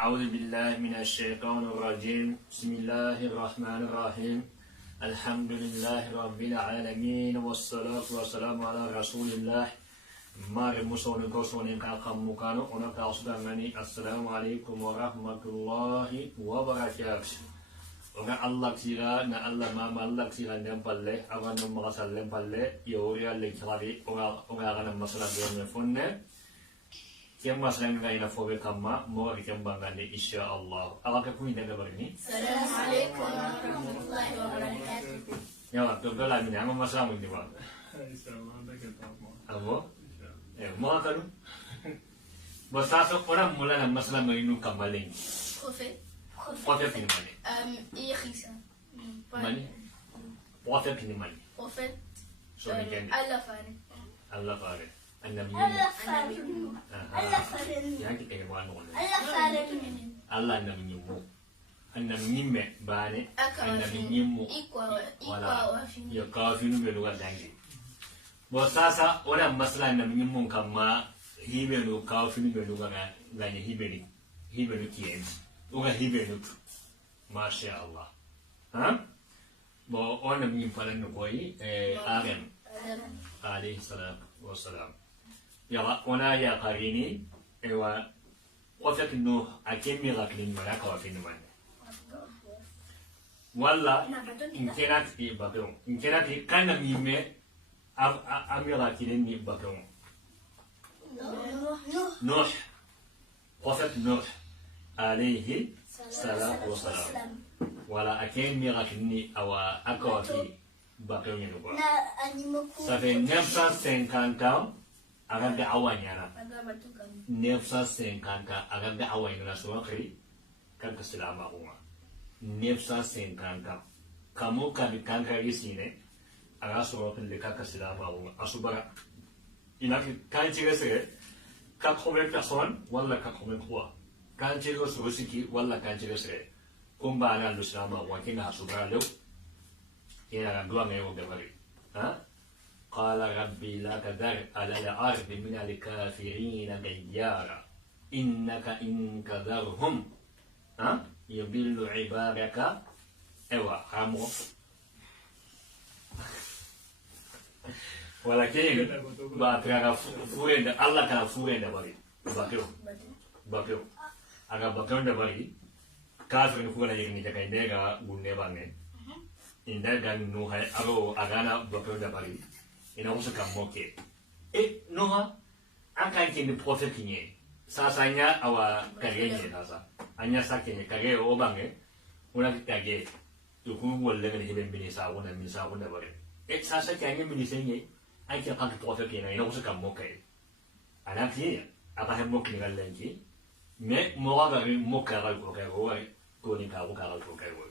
أعوذ بالله من الشيطان الرجيم بسم الله الرحمن الرحيم الحمد لله رب العالمين والصلاة والسلام على رسول الله مار مسون كوسون كاقم مكانو ونقع صدامني السلام عليكم ورحمة الله وبركاته ورا الله كثيرا نا الله ما الله كثيرا نمبله أغنى مغسل نمبله يوريا لكاري ورا أغنى مسلا بيوم فنة كم مسلا نغينا فوق كما مور كم بانغاني إن شاء الله أغاك كوين دعابرني السلام عليكم ورحمة الله وبركاته يا وقت تقول لي أنا مسلا من دماغ أبو ما كانوا بس أسوأ orang mula nak masalah merinu kembali. Prophet ini mana? Isa. Mana? Prophet ini mana? Prophet. So ni kan? Allah Farid. Allah Farid. An-Nabi. Allah Farid. Allah Farid. Yang kita yang mana? Allah Farid. Allah Nabi nyimu. An-Nabi nyimme bane. An-Nabi nyimu. Wala. Ya kafinu beluga dangi. Bos sasa orang masalah Nabi nyimu kama hibelu kafinu beluga gani hibelu kien. Uga hibelu. Masya Allah. Ha? Bo orang menyimpanan nukoi Adam alaihi salam wassalam. Ya wana ya qarini ewa wafat Nuh akemi raklin wala kawafin man. Walla inkenat ibakon. Inkenat kana mime amira kilin ibakon. Nuh wafat Nuh alaihi salam wassalam. Wala aken mirakini awa akawafi bakyo nyano kwa. Ça fait 950 ans avant de awanyana. 950 ans avant de awanyana so khiri kan kasilama kuma. 950 ans. Kamu kan kankari sine aga so kan le kasilama kuma asubara. Ina kan tigese 80 personnes wala 83. Kan tigese rusiki wala kan tigese kumbana luslama wakina subralo ina dua ngeo debari ha qala rabbi la kadar ala al-ard min al-kafirin dayyara innaka in kadarhum ha yubillu ibadaka ewa hamo walakin ba traga furenda Allah kana furenda bari bakyo aga bakyo bari kafir nuku na yiri jaga indega gunne bange indega nu hai aro agana bakyo da bari ina usu kamoke noha aka kini prophet kinye sasanya awa kage nye sasa anya sakenye kage o bange una kage yuku wolle ne heben bini sa wona min sa wona bari sasa kage min senye ake kan prophet kina ina usu kamoke ana kiya aba hemmo kini galenki me moga gari mokara ko kago koni kago kago ko kago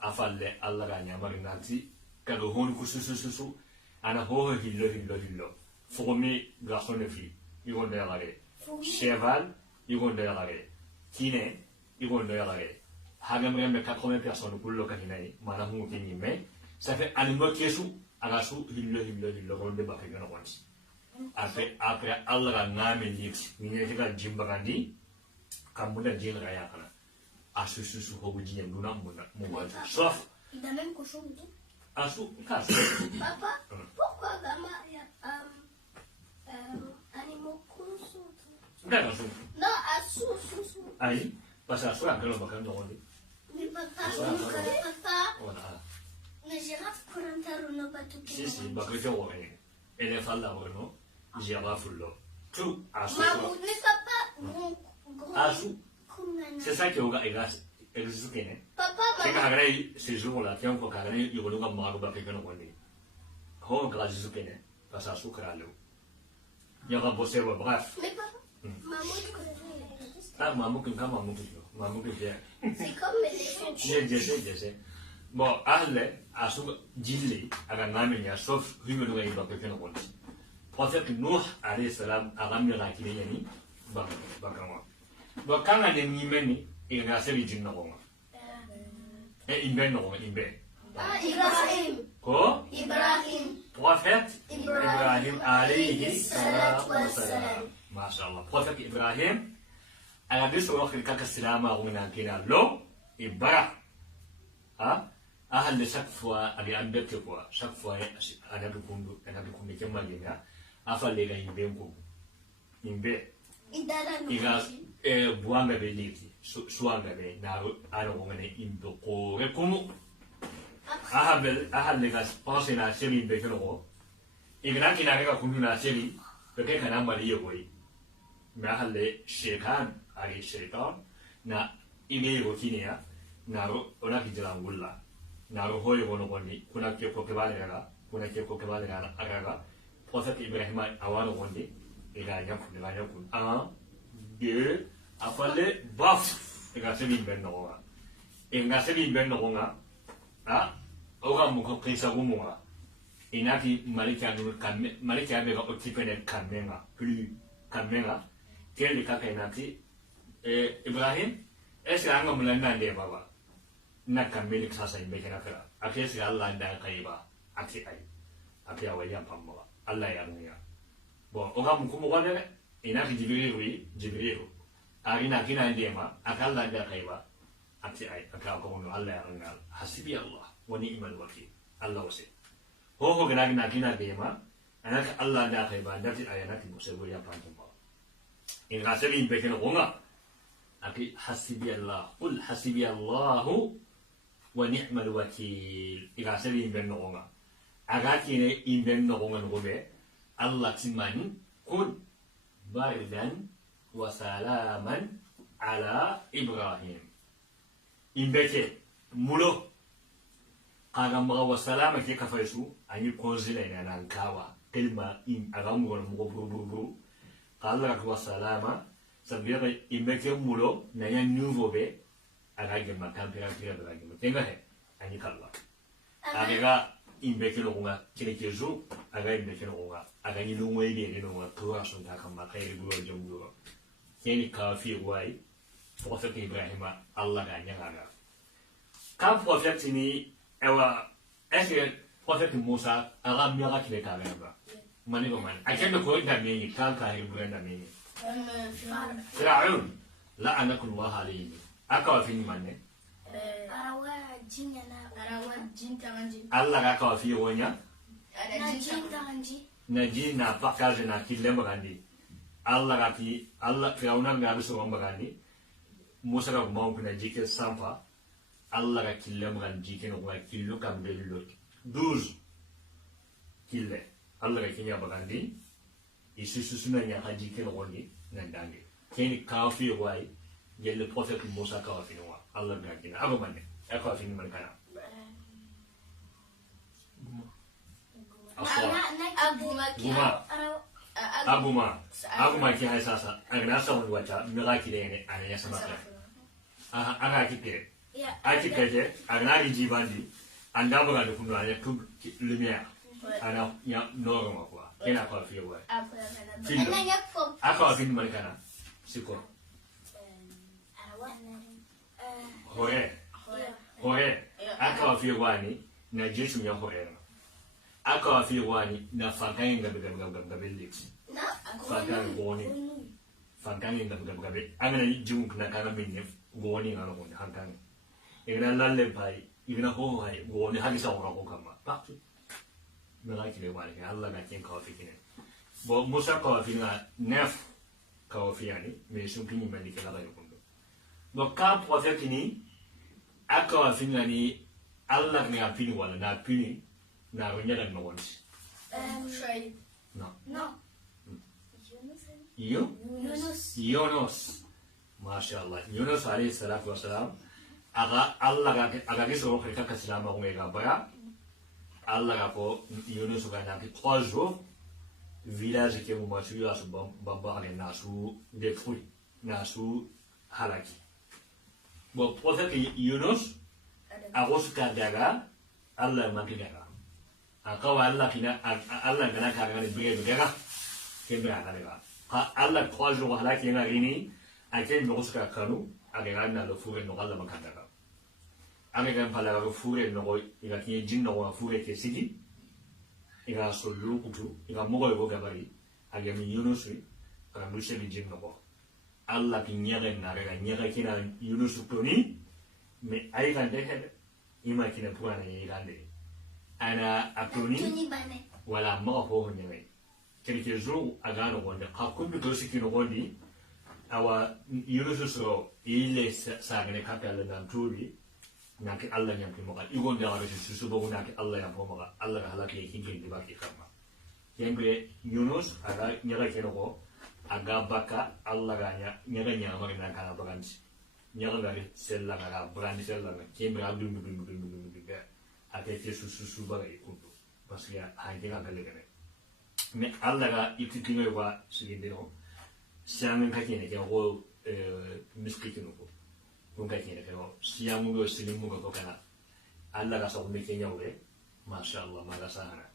afalle Allah ganya mari nanti kago hon ku susu ana ho hillo fourmi garçon de fille igonde yagare cheval igonde yagare kine igonde yagare hagamre me 80 personnes kullo kahinai mana hu kini me ça fait animaux kesu agasu hillo ronde ba kagana once après Allah ga ngame nix ni ne ga jimbagandi kamuda jil raya kana asusu hobu jinya duna muna muwaji sauf Il a même cochon dedans. asu kas Papa, pourquoi Gama il y a animaux cochons? ngana su Non, à sous. ai pasa su akelo bakan do ndi Mais papa, wala les girafes coulent no pas tout. si bakrejo wore ele falla wono girafe lo tu asu Mais papa, gros. asu Comment? c'est ça qui oga existe ne Papa, c'est maman. que ces jours là tiens ko kagare yugo ga mago ba ke kono woni ho grâce zu kene pasa su kralo yaga bosser wa bref Mais papa, maman, tu connais ah mamukin kama mamukin bien c'est comme les éléphants. je sais bon ahle asu jilli aga ngaminya sauf hugo ga iba ke kono woni prophète Nuh alayhi salam agami la kile yani bakama bo kanga de nimeni e na seri jinna ko e imbe no imbe Ibrahim. ko Ibrahim. prophète Ibrahim alayhi salatu salam wassalam. mashallah prophète Ibrahim aga biso wa khil kaka silama ngina kina lo ibara ha ahal de chaque fois aga ambete quoi chaque fois ana du kundu kemma linga afa le ga imbe iga buanga be liti suanga be na ana ngene indo ko rekumu ahal le ga pense na seri be keno igna kina ga kundu na seri be kana mali yoy mahal le shekan ari shaitan na ime rokinia na ona kijala ngulla na hoyo gono gondi kuna ke ko kebale aga prophet Ibrahim awano gondi ila yakun de afale baf ega sebi ben no nga sebi ben no nga oga mu ko pesa gumunga inaki malika no kamme malika be ko tipene kamenga plus kamenga kele kaka inati Ibrahim est-ce que anga mulanda de baba na kameli sasa imekana kala akesi Allah nda kaiba ati awaya pamma Allah ya nguya bon oga mkumu wale inaki jibrilu arina kina ndema akalla nda kaiba ati akako no Allah ya ngal hasibi Allah wa ni'mal wakil Allah wasi ho gina kina ndema anaka Allah nda kaiba ndati ayanati musebo ya pamma in gasebi imekana gonga أكيد حسبي الله قل حسبي الله ونعم الوكيل إذا سبي بين نعوما أغاكي إن بين نعوما نعوما الله تماني قل بردا وسلاما على إبراهيم إن بيتي ملو قاغمغا وسلاما كي كفايسو أني كونزيلين أنا نكاوا كلمة إن أغامغا مغبرو قال لك وسلاما ça veut dire il met un moulot n'a nouveau bé avec ma température de la gamme tenga he ani kala aga il met le ronga quelques jours aga il met le ronga aga ni longo ide no toi son ta kama kay go jomgo keni ka fi wai prophète Ibrahim Allah ga nyanga quand prophète ni ewa est-ce que prophète Musa aga miracle ka ba mani go man akende ko ndameni kan ka Ibrahim ndameni فرعون لعنك الله عليه أكوا في من الله أكوا في ونيا نجي نبكر نكيل مغني الله كي الله فرعون نعرف سو مغني موسى كم كنا جيك سامبا الله كيل مغني جيك نوع كيلو كم بيلو 12 كيل الله كي مغني isusuna nya haji ke ngoni nandange keni kafi wai yelle prophète Musa kafi no Allah ga kina ago manne aka fi man kana aguma ki hay sasa agna sa won wata mira ki ne ananya sama ka aga ki ke aki ke agna ri jibandi anda baga do kunu anya tub lumière ana ya norma quoi kena kwa fi wai aka fi man kana siko hoye aka fi wani na jesu ya hoye aka fi wani na fakan ga belix fakan goni fakan ga angana jimu na kana minne goni ngalo ko hankan ina lalle pai ina ho hai goni hagisa ora ko kama paktu mera ki le wale Allah na ken kafi kine bo Musa kafi na nef kafi yani mais sun kini mali ke la ba yokondo donc quand prophète ni aka fi ni Allah ne apini wala na apini na ronya no wonsi no Yunus mashallah Yunus alayhi salatu wassalam aga Allah aga kiso ko ka salama ko ga bara Allah a ko Yunus ga na 3 jours village ke mo masu ya su bamba ne na su détruit na su halaki bo prophète Yunus a wasu ka daga Allah ma daga akawa Allah kina Allah ga na ka ga ne daga ke ba daga ka Allah 3 jours halaki na rini ake mo su ka kanu aga na lo fure no Allah ma ka daga American pala ko fure no iga ki jinno wa fure ke sigi iga solo kutu iga mogo go gabari aga mi Yunus aga mushe mi jinno ko Allah ki nyere naga nyere kina Yunus toni me ay kan de ima kina puana ni gande ana atoni wala ma ho nyere quelque jour agano gonde ka kundu to sikino gondi awa Yunus so ile sagane kapala dan tubi naki Allah nyam ki moka igon da wala susu bogu naki Allah yam moka Allah halaki hingi di baki kama yembe Yunus aga nyere kino ko aga baka Allah ganya nyere nyama na kana bagansi nyere gari sella ga brandi sella ga kembe abdu ga ate te susu baga ikundu parce que hanje ga gale gane mais Allah ga ikitino wa siginde ho siamen ka kene ke ho miskitino ko ka kene ke ho siamu go silimu go kana Allah ga so me kenya ure masha Allah ma ga sahana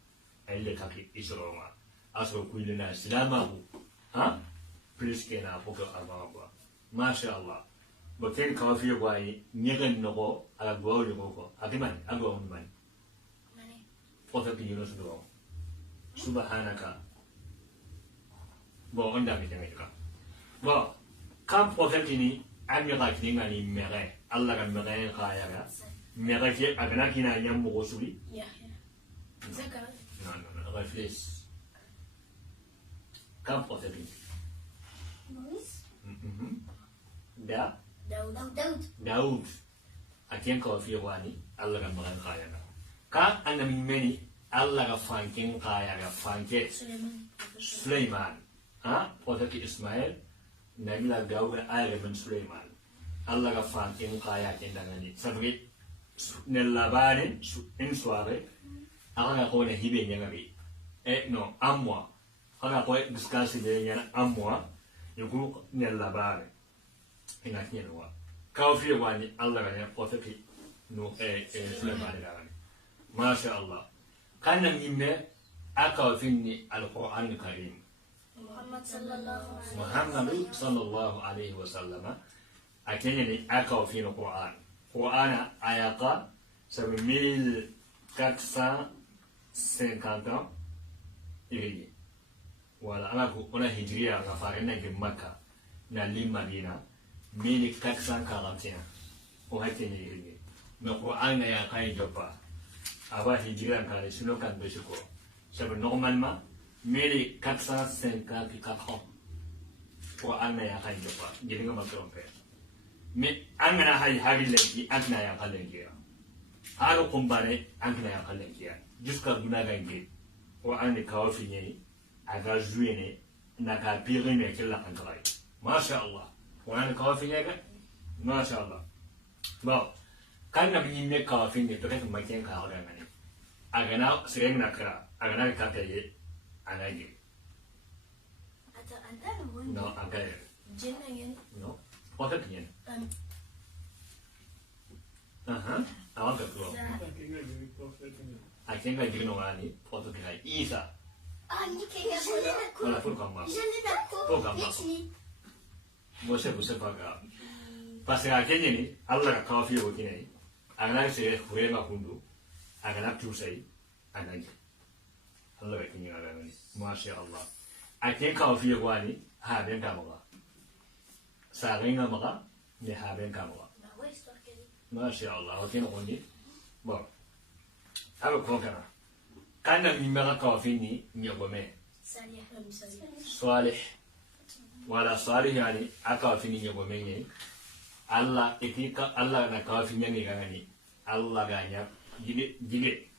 elle ka ki isroma aso kuilena silama ha plus que na poco avant quoi masha Allah boten ka fi gwai nyegen no ala gwa yo ko akiman agwa on man foto ki Yunus do subhanaka bo onda mi teme ka bo kam profet ni amira ki ngani mere Allah ga mere ka ya ga mere ki agna kina nyam mo suri ya zakar non réfléchis kam profet ni Daud aken ko fi wani Allah ga magan kaya na ka annabi meni Allah ga fankin kaya ga fanke Sulaiman ha wata ki Ismail nabila Daud ayre min Sulaiman Allah ga fankin kaya ken dangani sabri ne labane in soare aga ko ne hibe nyangari no amwa aga ko discuss de nyana amwa yugo ne labane ina kiyan wa kawfi wani Allah ga ya profeti no Sulaiman ga ni masha Allah kana minne aka finni alquran karim Muhammad sallallahu alaihi wasallam akenya ni aka finni Qur'an ayaka 7450 ans iri wala ala ko ona hijriya ga farena ke Makka na Madina 1441 o hakene iri no Qur'an ya kai jopa aba hijriya kan sino kan be ko sabe normalement 1454 ans Qur'an ya kai jopa gidi ngam ko pe mais angana hay lenki angana ya lenki haro kumbane angana ya lenki jusqu'à gunaga ngi Qur'an ka wafi ni aga juene na ka pire ne kella kan trai masha Allah Qur'an ka wafi ni ga masha Allah bon kan na bi ne ka wafi ni to ka ma ken ka ga ngani aga na sireng na kra aga na ka ta ye anagi ata anda no aga jenna yen no what opinion awan ka tuwa akenga jiri no ngani foto ka Isa voilà pour comment moi c'est pas grave parce que akenye ni Allah ka kafi yo kinai agana se kurema kundu agana tu sai anaji Allah ka kinya ga ni masha Allah aken kafi yo wani ha ben ka mo sa renga mo ne ha ben ka mo masha Allah aken oni bon alo ko kana kana mi mera kafi ni nyogome salih wala salih yani aka fi ni nyogome ni Allah etika Allah na kafi nyani gani Allah ganya jige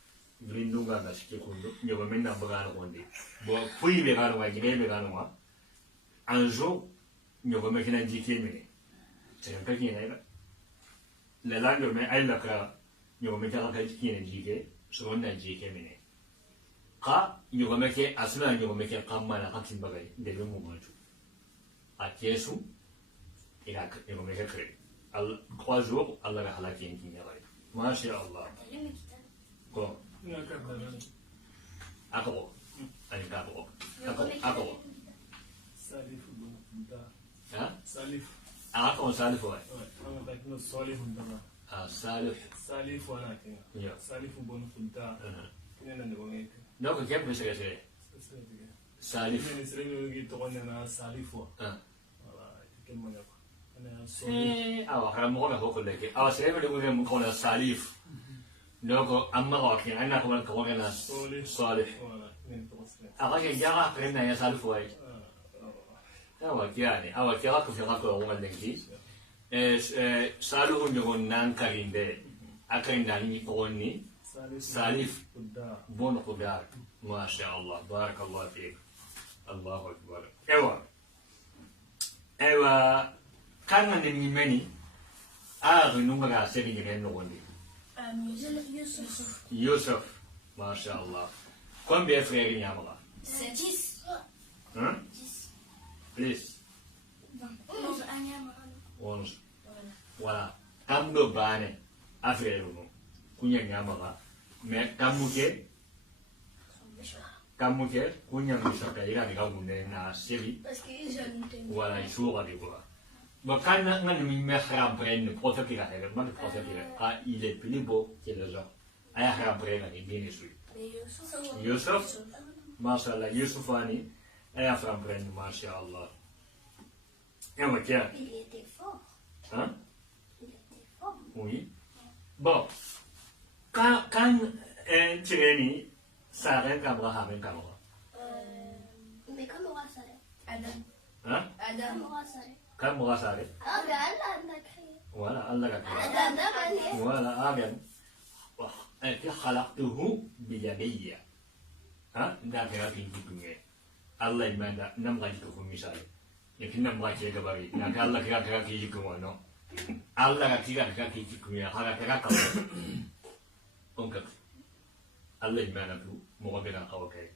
grindunga da shike kundo nyogome na bagana konde bo fuyi be gano wa jige be gano wa anjo nyogome kina jike mene c'est un peu qui est là le lendemain elle la ka nyogome ka jike ne jike so on na jike mene ka nyogome ke asuna nyogome ke kamana ka timbagai de be mo maju a Yesu ila nyogome ke kre al 3 jours Allah ga halaki en kinya bai masha Allah ko ako ani ka ko ako salif bunta ha salif ako salif wa ana ba kino salif bunta salif salif wala kina ya salif bunta kina nan da wani donc kep be sere salif ni sere ngi to na salif wa voilà كم أنا صالح أو حرام هو كل شيء أو سيف اللي يقول مكون ساليف لوكو أما واقع أنا كمان كمان صالح وأنا من توصل أقول جارا كنا يا سالف واي أو يعني أو كذا كذا كذا هو اللي سالوه يقول نان كريم ده أكرم داني كوني سالف بون قدار ما شاء الله بارك الله فيك الله أكبر أيوة كان من مني نمبر سبعين من نقولي يوسف ما شاء الله كم بيفرق ياملا 10 11 voilà kam do bane affaire no kunya nyamaga me kamuke kunya misaka ira diga gunne na seri voilà il faut aller voir mais quand on me met haram prenne protéger la règle man protéger il est plus beau que les gens aya haram prenne ni bien sûr Yusuf mashallah Yusufani aya haram prenne mashallah et moi tiens Il était fort. hein Il était fort. oui bon quand tu es né ça rend Abraham et Camara Mais comment on va ça? Adam. hein Comment on va ça? Camara ça rend Ah, mais Allah l'a créé. voilà Allah a créé Adam n'a pas né. voilà Adam et خلقته بيدي ها ده كده في الدنيا الله يمنع نمغى تكون مثال لكن نمغى كده بري لكن الله كده كده يكون نو الله كده كده يكون يا هذا كده كده أنك الله يمنع تو مقابلنا أوكي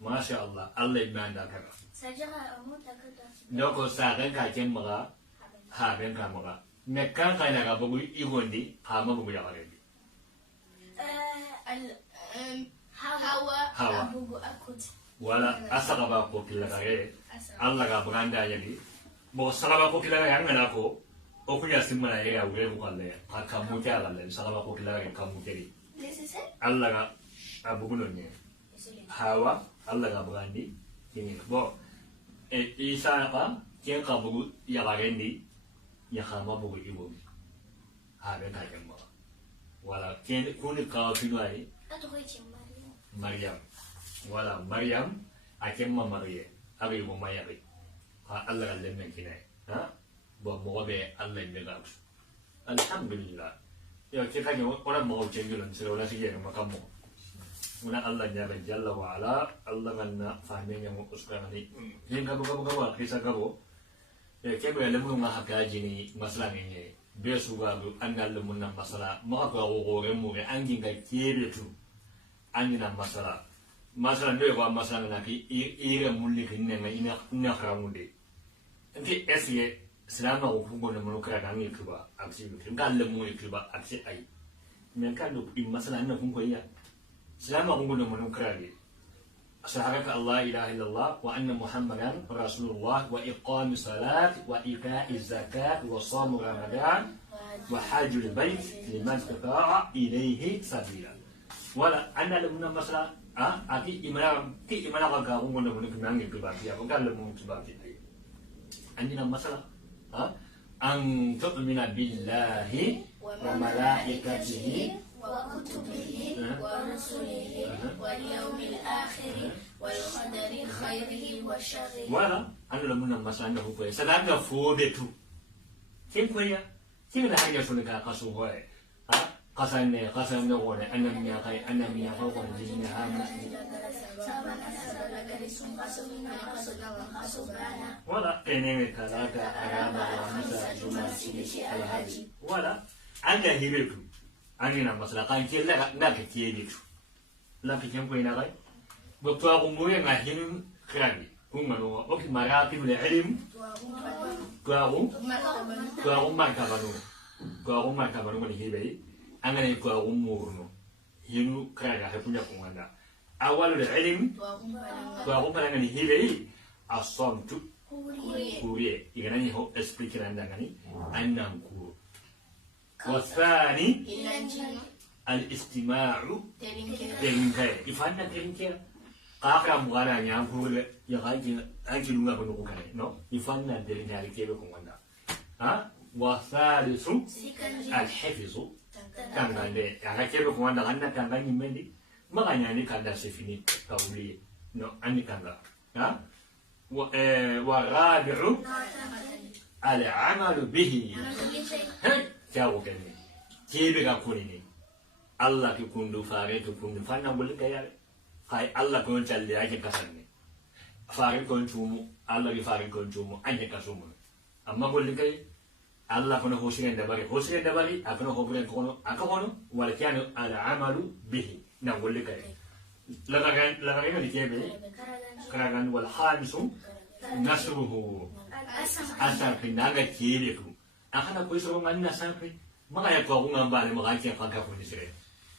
ما شاء الله الله يمنع كده C'est-à-dire, on monte à côté. donc ça rend quelqu'un mera haben kamera mais quand il a beaucoup irondi hama beaucoup ya kare Hawa. Abubu akut. wala asagaba ko kilagare Allah ga branda yali bo sagaba ko kilagare ngana ko o kuya simana ya wure ko kalle akamu ta lalle sagaba ko kilagare kamu keri Nécessaire? Allah ga abugu ne hawa Allah ga brandi kini bo e isa ka ken ka bugu ya garendi ya khama bugu ibo habe ka jamma wala ken kuni ka finai Attends, Maryam wala Maryam akemma Mariye abi mo mayabi ha Allah galle men kinai ha bo mo be Allah me ga alhamdulillah yo kita ni ora mo jengulon sira wala sige ma kammo una Allah ya ben jalla wa ala Allah ganna fahmenya mo usrani yin ga wa kisa gabo kebe le mo ma hakaji ni masala ni be su ga annal mun na masala ma ga wo mo re angin ga kebe tu angina masala ndo ko masala na ki ire mulli kinne me ina kharamude nti esiye salama ko fungo ne mono kra dangi kuba aksi bi ngalle mo ni kuba aksi ai men kan do masala na fungo ya salama ko ne mono kra ni shahadaka Allah ilaha illallah wa anna muhammadan rasulullah wa iqami salat wa ita'i zakat wa sawm ramadan wa hajjul bait liman istata'a ilayhi sabila wala anda le muna masala aki imana ka ko ngono mun ko nangi to ba ya ko galle mun to ba ti andina masala an tu'mina billahi wa malaikatihi wa kutubihi wa rusulihi wal yawmil akhir wal qadari khairihi wa sharrihi wala anda le muna masala ko ko sadaka fode tu kin ko ya kin da hanya sun ka kaso hoye قصنا ولا أنا من يقي أنا من يفوق الجنة ولا إني كذاك أرابا ومسا جماسي الهادي ولا أنا هيبكم أنا مثلا كان كلا لا كتيرك لا كتير كوينا غاي بقى قومي عهين خيرني هم منو أوكي مراتب العلم كواغو ما كبروا من هيبي angana ko umurno yinu kaya ha kunya kumanda awalul ilm ko umana ngani hilei asomtu kuriye igani ho explique randa ngani annan ku wasani al istima'u terinke ifanna terinke qaqra mugana nyam kule ya gaji lunga ko no ifanna terinke kebe kumanda والثالث sikanji الحفظ كان عندي يعني كيف كمان عندنا كان عندي مندي ما كان يعني كان ده سفيني تقولي نو عندي كان ده والرابع العمل به كاو كني كيف كوني الله كيكون فارق كيكون فانا بقول لك يا هاي الله كون تالي أجي كسرني فارق كون تومو الله كفارق كون تومو أجي كسومو أما بقول لك الله كونه هوشين دباري أكونه هوبرين كونه أكونه ولكن العمل به نقول لك لكن اللي كيبه كرجان والخامس نصره أسر في ناقة كيلك أخنا كويس روم عندنا سامي ما يقولون عن بالي ما كان كان كوني سري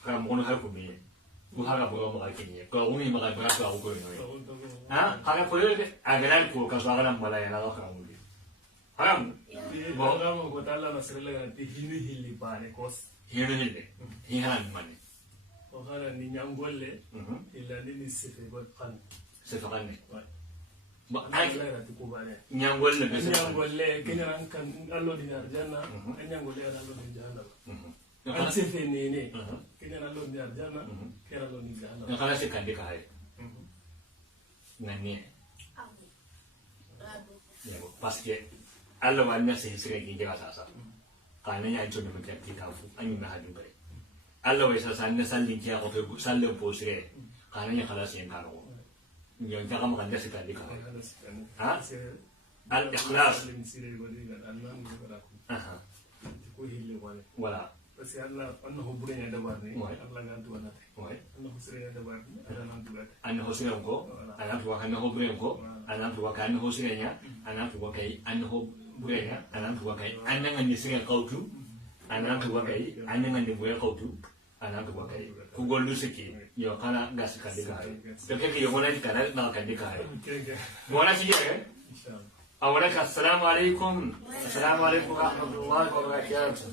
كلام كونه هالكمية buhaga buga mo kini ko uni mga braso ako ko ha kaya ko yun agalan ko kasagalan malaya na ka uli haram boga mo ko tala na sirla ga ti hili bane kos hili hihan mane o hara ni nyangolle illa ni sife ko kan ne ba ay la ti ko bane nyangolle kenyan kan allo di arjana nyangolle allo di jahannam an sife ne kenyan allo di arjana kenyan allo di jahannam kala se kan de kai nani parce que Allah wanna se sire ki jaga sasa kana ya jo ne ka ti tafu an yi mahadin bare Allah wai sasa ne sallin ki ko fe sallin po sire kana ya kala se kan ko yon ta kam kan da se kan de kai ha al ikhlas wala parce que Allah annahu burenya dabarni Allah gantu wanate annahu sirenya dabarni annahu sirenya ko annahu wa annahu burenya ko annahu wa annahu sirenya annahu wa kai annahu burenya annahu wa kai annahu ni sirenya qawtu annahu wa kai annahu ni burenya qawtu annahu wa kai ku gollu siki yo kana gas kan dika to ke yo wala kana na kan dika wala shi ya inshallah awalaka assalamu alaikum wa rahmatullahi wa barakatuh